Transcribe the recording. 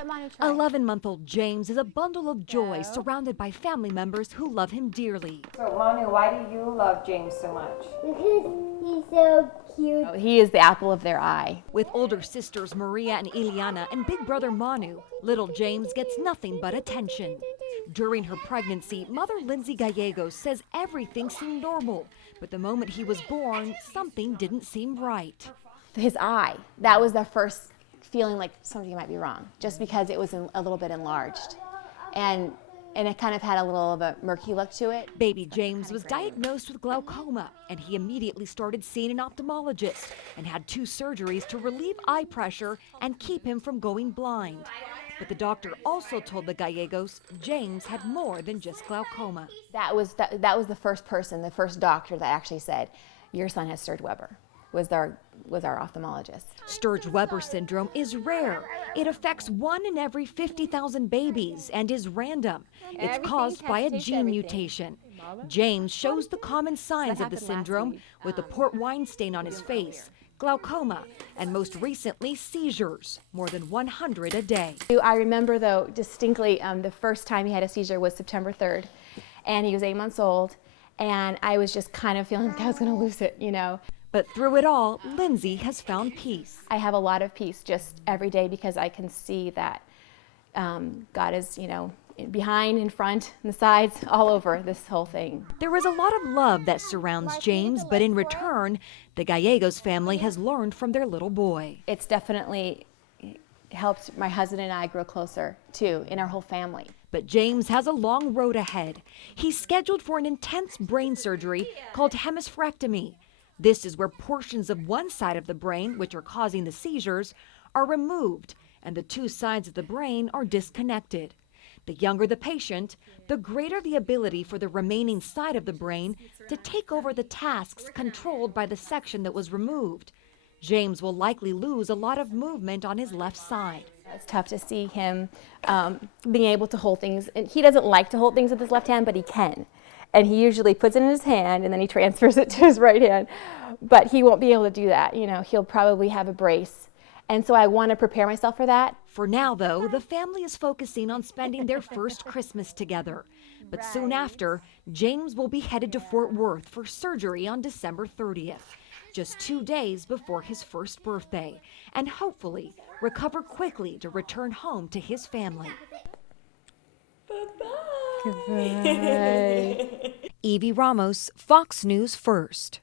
11-month-old James is a bundle of joy surrounded by family members who love him dearly. So, Manu, why do you love James so much? Because he's so cute. He is the apple of their eye. With older sisters Maria and Ileana and big brother Manu, little James gets nothing but attention. During her pregnancy, mother Lindsay Gallegos says everything seemed normal, but the moment he was born, something didn't seem right. His eye, that was the first feeling like something might be wrong, just because it was a little bit enlarged. And it kind of had a little of a murky look to it. Baby James was diagnosed with glaucoma, and he immediately started seeing an ophthalmologist and had 2 surgeries to relieve eye pressure and keep him from going blind. But the doctor also told the Gallegos James had more than just glaucoma. That was the first person, the first doctor that actually said, your son has Sturge Weber, was our ophthalmologist. Sturge Weber syndrome is rare. It affects 1 in every 50,000 babies and is random. It's caused by a gene mutation. James shows the common signs of the syndrome with a port wine stain on his face, glaucoma, and most recently seizures, more than 100 a day. I remember though distinctly the first time he had a seizure was September 3rd, and he was 8 months old, and I was just kind of feeling like I was going to lose it, you know. But through it all, Lindsay has found peace. I have a lot of peace just every day because I can see that God is, you know, behind, in front, and the sides, all over this whole thing. There is a lot of love that surrounds James, but in return, the Gallegos family has learned from their little boy. It's definitely helped my husband and I grow closer, too, in our whole family. But James has a long road ahead. He's scheduled for an intense brain surgery called hemispherectomy. This is where portions of one side of the brain, which are causing the seizures, are removed, and the 2 sides of the brain are disconnected. The younger the patient, the greater the ability for the remaining side of the brain to take over the tasks controlled by the section that was removed. James will likely lose a lot of movement on his left side. It's tough to see him being able to hold things, and he doesn't like to hold things with his left hand, but he can. And he usually puts it in his hand and then he transfers it to his right hand. But he won't be able to do that. You know, he'll probably have a brace. And so I want to prepare myself for that. For now, though, the family is focusing on spending their first Christmas together. But soon after, James will be headed to Fort Worth for surgery on December 30th, just 2 days before his first birthday, and hopefully recover quickly to return home to his family. Goodbye. Evy Ramos, Fox News First.